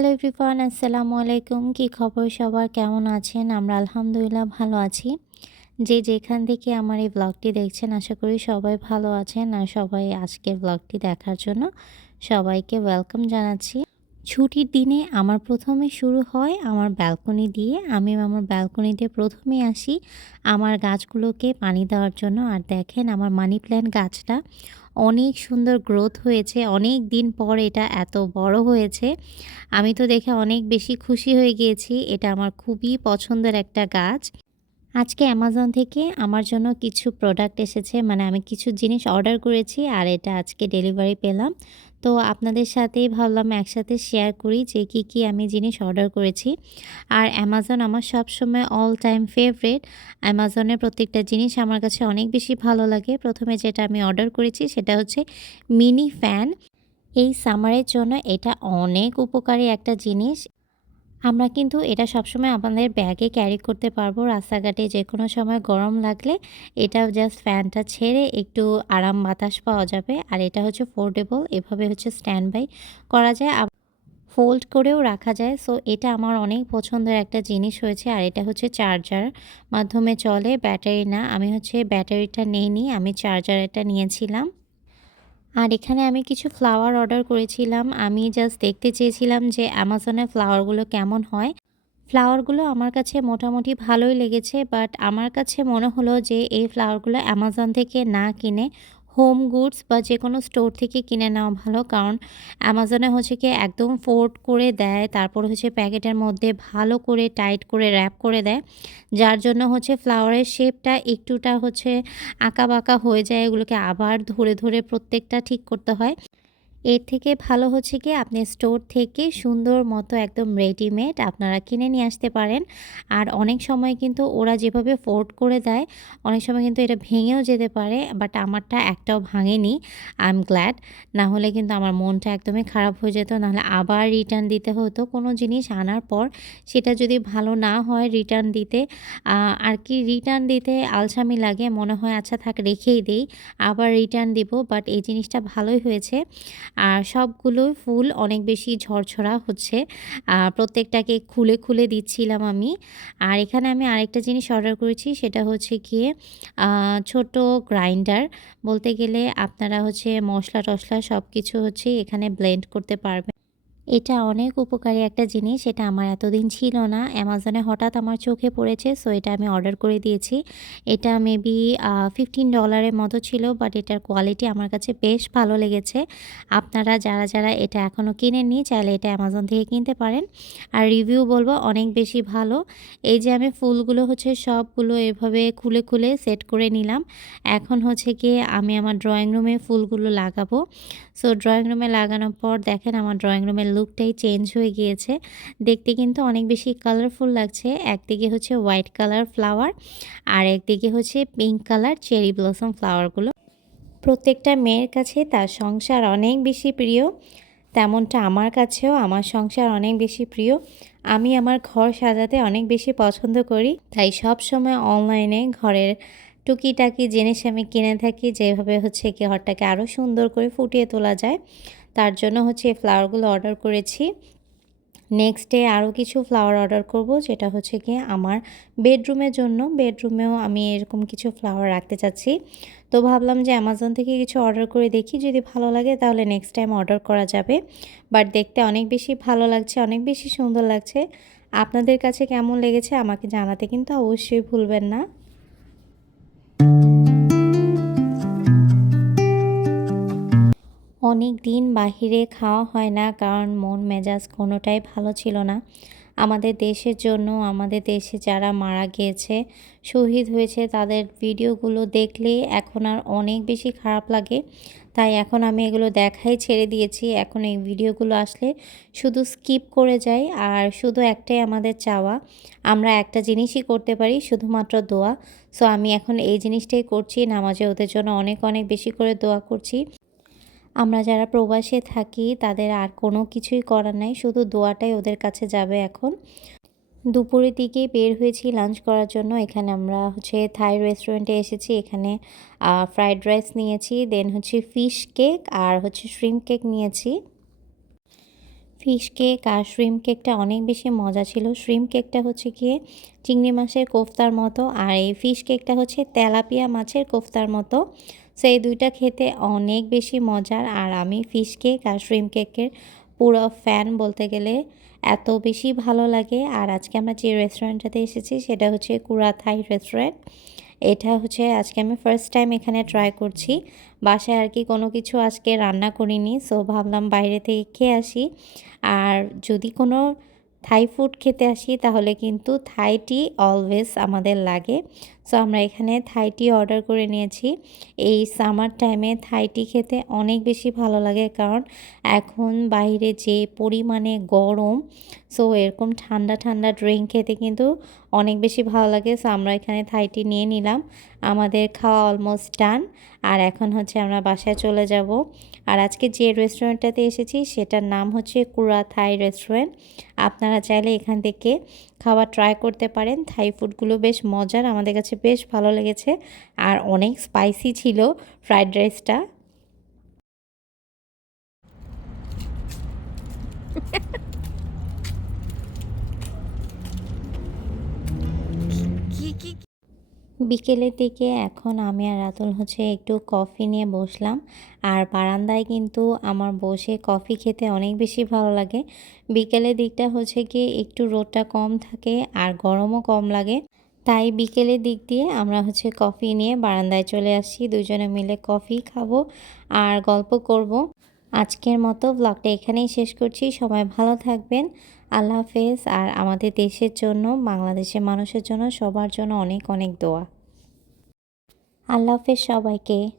Hello everyone, আসসালামু আলাইকুম। কি খবর সবার? কেমন আছেন? আমরা আলহামদুলিল্লাহ ভালো আছি। যে যেখান থেকে আমার এই ব্লগটি দেখছেন, আশা করি সবাই ভালো আছেন। আর সবাই আজকের ব্লগটি দেখার জন্য সবাইকে ওয়েলকাম জানাচ্ছি। ছুটির দিনে আমার প্রথমে শুরু হয় আমার ব্যালকনি দিয়ে। আমি আমার ব্যালকনিতে প্রথমে আসি আমার গাছগুলোকে পানি দেওয়ার জন্য। আর দেখেন আমার মানি প্ল্যান্ট গাছটা অনেক সুন্দর গ্রোথ হয়েছে। অনেক দিন পর এটা এত বড় হয়েছে। আমি তো দেখে অনেক বেশি খুশি হয়ে গিয়েছি। এটা আমার খুবই পছন্দের একটা গাছ। আজকে অ্যামাজন থেকে আমার জন্য কিছু প্রোডাক্ট এসেছে। মানে আমি কিছু জিনিস অর্ডার করেছি আর এটা আজকে ডেলিভারি পেলাম। তো আপনাদের সাথেই ভাবলাম একসাথে শেয়ার করি যে কি কি আমি জিনিস অর্ডার করেছি। আর অ্যামাজন আমার সবসময় অল টাইম ফেভারেট অ্যামাজনের প্রত্যেকটা জিনিস আমার কাছে অনেক বেশি ভালো লাগে। প্রথমে যেটা আমি অর্ডার করেছি সেটা হচ্ছে মিনি ফ্যান এই সামারের জন্য এটা অনেক উপকারী একটা জিনিস। আমরা কিন্তু এটা সবসময় আমাদের ব্যাগে ক্যারি করতে পারব। রাস্তাঘাটে যে কোনো সময় গরম লাগলে এটা জাস্ট ফ্যানটা ছেড়ে একটু আরাম বাতাস পাওয়া যাবে। আর এটা হচ্ছে ফোল্ডেবল এভাবে হচ্ছে স্ট্যান্ড বাই করা যায়। ফোল্ড করেও রাখা যায়। সো এটা আমার অনেক পছন্দের একটা জিনিস হয়েছে। আর এটা হচ্ছে চার্জার মাধ্যমে চলে। ব্যাটারি না, আমি হচ্ছে ব্যাটারিটা নেইনি, আমি চার্জারটা নিয়েছিলাম। আর এখানে আমি কিছু ফ্লাওয়ার অর্ডার করেছিলাম। আমি জাস্ট দেখতে চেয়েছিলাম যে অ্যামাজনের ফ্লাওয়ারগুলো কেমন হয়। ফ্লাওয়ারগুলো আমার কাছে মোটামুটি ভালোই লেগেছে বাট আমার কাছে মনে হলো যে এই ফ্লাওয়ারগুলো অ্যামাজন থেকে না কিনে হোম গুডস বা যে কোনো স্টোর থেকে কিনে নেওয়া ভালো। কারণ অ্যামাজনে হচ্ছে কি একদম ফোর্ড করে দেয়, তারপর হচ্ছে প্যাকেটের মধ্যে ভালো করে, টাইট করে, র্যাপ করে দেয়। যার জন্য হচ্ছে ফ্লাওয়ারের শেপটা একটুটা হচ্ছে আঁকা বাঁকা হয়ে যায়, এগুলোকে আবার ধরে ধরে প্রত্যেকটা ঠিক করতে হয়। এর থেকে ভালো হচ্ছে কি আপনি স্টোর থেকে সুন্দর মতো একদম রেডিমেড আপনারা কিনে নিয়ে আসতে পারেন। আর অনেক সময় কিন্তু ওরা যেভাবে ফোর্ড করে দেয়, অনেক সময় কিন্তু এটা ভেঙেও যেতে পারে, বাট আমারটা একটাও ভাঙেনি। আই এম গ্ল্যাড না হলে কিন্তু আমার মনটা একদমই খারাপ হয়ে যেত নাহলে আবার রিটার্ন দিতে হতো। কোনো জিনিস আনার পর সেটা যদি ভালো না হয় রিটার্ন দিতে আর কি রিটার্ন দিতে আলসামি লাগে, মনে হয় আচ্ছা থাক রেখেই দিই, আবার রিটার্ন দিব, বাট এই জিনিসটা ভালোই হয়েছে। আর সবগুলো ফুল অনেক বেশি ঝরঝরা হচ্ছে। প্রত্যেকটাকে খুলে খুলে দিচ্ছিলাম আমি। আর এখানে আমি আরেকটা জিনিস অর্ডার করেছি, সেটা হচ্ছে গিয়ে ছোট গ্রাইন্ডার বলতে গেলে আপনারা হচ্ছে মশলা টশলা সব কিছু হচ্ছে এখানে ব্লেন্ড করতে পারবেন। এটা অনেক উপকারী একটা জিনিস, এটা আমার এতদিন ছিল না। অ্যামাজনে হঠাৎ আমার চোখে পড়েছে সো এটা আমি অর্ডার করে দিয়েছি। এটা মেবি ফিফটিন ডলারের মতো ছিল বাট এটার কোয়ালিটি আমার কাছে বেশ ভালো লেগেছে। আপনারা যারা যারা এটা এখনও কিনেননি, চাইলে এটা অ্যামাজন থেকে কিনতে পারেন। আর রিভিউ বলব, অনেক বেশি ভালো। এই যে আমি ফুলগুলো হচ্ছে সবগুলো এভাবে খুলে খুলে সেট করে নিলাম। এখন হচ্ছে গিয়ে আমি আমার ড্রয়িং রুমে ফুলগুলো লাগাবো। সো ড্রয়িং রুমে লাগানোর পর দেখেন, আমার ড্রয়িং রুমের লুকটাই চেঞ্জ হয়ে গিয়েছে। দেখতে কিন্তু অনেক বেশি কালারফুল লাগছে। একদিকে হচ্ছে হোয়াইট কালার ফ্লাওয়ার আর একদিকে হচ্ছে পিঙ্ক কালার চেরি ব্লসম ফ্লাওয়ারগুলো প্রত্যেকটা মেয়ের কাছে তার সংসার অনেক বেশি প্রিয়। তেমনটা আমার কাছেও আমার সংসার অনেক বেশি প্রিয়। আমি আমার ঘর সাজাতে অনেক বেশি পছন্দ করি। তাই সব সময় অনলাইনে ঘরের টুকিটাকি জিনিস আমি কিনে থাকি। যেভাবে হচ্ছে কি, ঘরটাকে আরও সুন্দর করে ফুটিয়ে তোলা যায়। তার জন্য হচ্ছে এই ফ্লাওয়ারগুলো অর্ডার করেছি। নেক্সট ডে আরও কিছু ফ্লাওয়ার অর্ডার করব, যেটা হচ্ছে কি আমার বেডরুমের জন্য। বেডরুমেও আমি এরকম কিছু ফ্লাওয়ার রাখতে চাচ্ছি। তো ভাবলাম যে অ্যামাজন থেকে কিছু অর্ডার করে দেখি, যদি ভালো লাগে তাহলে নেক্সট টাইম অর্ডার করা যাবে। বাট দেখতে অনেক বেশি ভালো লাগছে, অনেক বেশি সুন্দর লাগছে। আপনাদের কাছে কেমন লেগেছে আমাকে জানাতে কিন্তু অবশ্যই ভুলবেন না। অনেক দিন বাহিরে খাওয়া হয় না, কারণ মন মেজাজ কোনোটাই ভালো ছিল না। আমাদের দেশের জন্য, আমাদের দেশে যারা মারা গিয়েছে, শহীদ হয়েছে, তাদের ভিডিওগুলো দেখলে এখন আর অনেক বেশি খারাপ লাগে। তাই এখন আমি এগুলো দেখাই ছেড়ে দিয়েছি। এখন এই ভিডিওগুলো আসলে শুধু স্কিপ করে যাই, আর শুধু একটাই আমাদের চাওয়া, আমরা একটা জিনিসই করতে পারি, শুধুমাত্র দোয়া। সো আমি এখন এই জিনিসটাই করছি, নামাজে ওদের জন্য অনেক অনেক বেশি করে দোয়া করছি। আমরা যারা প্রবাসে থাকি, তাদের আর কোনো কিছুই করার নাই, শুধু দোয়াটাই ওদের কাছে যাবে এখন। দুপুরের দিকে বের হয়েছি লাঞ্চ করার জন্য। এখানে আমরা হচ্ছে থাই রেস্টুরেন্টে এসেছি, এখানে ফ্রাইড রাইস নিয়েছি, দেন হচ্ছে ফিশ কেক আর হচ্ছে শ্রিম কেক নিয়েছি। ফিশ কেক আর শ্রিম কেকটা অনেক বেশি মজা ছিল। শ্রিম কেকটা হচ্ছে গিয়ে চিংড়ি মাছের কোফতার মতো আর এই ফিশ কেকটা হচ্ছে তেলাপিয়া মাছের কোফতার মতো। সো এই দুইটা খেতে অনেক বেশি মজার। আর আমি ফিশ কেক আর শ্রিম কেকের পুরো ফ্যান বলতে গেলে এত বেশি ভালো লাগে। আর আজকে আমরা যে রেস্টুরেন্টটাতে এসেছি সেটা হচ্ছে কুড়া থাই রেস্টুরেন্ট এটা হচ্ছে আজকে আমি ফার্স্ট টাইম এখানে ট্রাই করছি। বাসায় আর কি কোনো কিছু আজকে রান্না করিনি সো ভাবলাম বাইরে থেকে খেয়ে আসি। আর যদি কোনো থাই ফুড খেতে আসি, তাহলে কিন্তু থাইটি অলওয়েজ আমাদের লাগে। সো আমরা এখানে থাইটি অর্ডার করে নিয়েছি। এই সামার টাইমে থাইটি খেতে অনেক বেশি ভালো লাগে, কারণ এখন বাইরে যে পরিমাণে গরম সো এরকম ঠান্ডা ঠান্ডা ড্রিঙ্ক খেতে কিন্তু অনেক বেশি ভালো লাগে। সো আমরা এখানে থাইটি নিয়ে নিলাম। আমাদের খাওয়া অলমোস্ট ডান আর এখন হচ্ছে আমরা বাসায় চলে যাব। আর আজকে যে রেস্টুরেন্টটাতে এসেছি সেটার নাম হচ্ছে কুড়া থাই রেস্টুরেন্ট আপনারা চাইলে এখান থেকে খাবার ট্রাই করতে পারেন। থাই ফুডগুলো বেশ মজার, আমাদের কাছে বেশ ভালো লেগেছে। আর অনেক স্পাইসি ছিল ফ্রাইড রাইসটা বিকেলের দিকে এখন আমি আর রাতুল হচ্ছে একটু কফি নিয়ে বসলাম। আর বারান্দায় কিন্তু আমার বসে কফি খেতে অনেক বেশি ভালো লাগে। বিকেলের দিকটা হচ্ছে কি একটু রোদটা কম থাকে আর গরমও কম লাগে। তাই বিকেলের দিক দিয়ে আমরা হচ্ছে কফি নিয়ে বারান্দায় চলে আসছি। দুজনে মিলে কফি খাব আর গল্প করব। আজকের মতো ব্লগটা এখানেই শেষ করছি। সবাই ভালো থাকবেন। আল্লাহ হাফেজ। আর আমাদের দেশের জন্য, বাংলাদেশের মানুষের জন্য সবার জন্য অনেক অনেক দোয়া। আল্লাহ হাফেজ সবাইকে।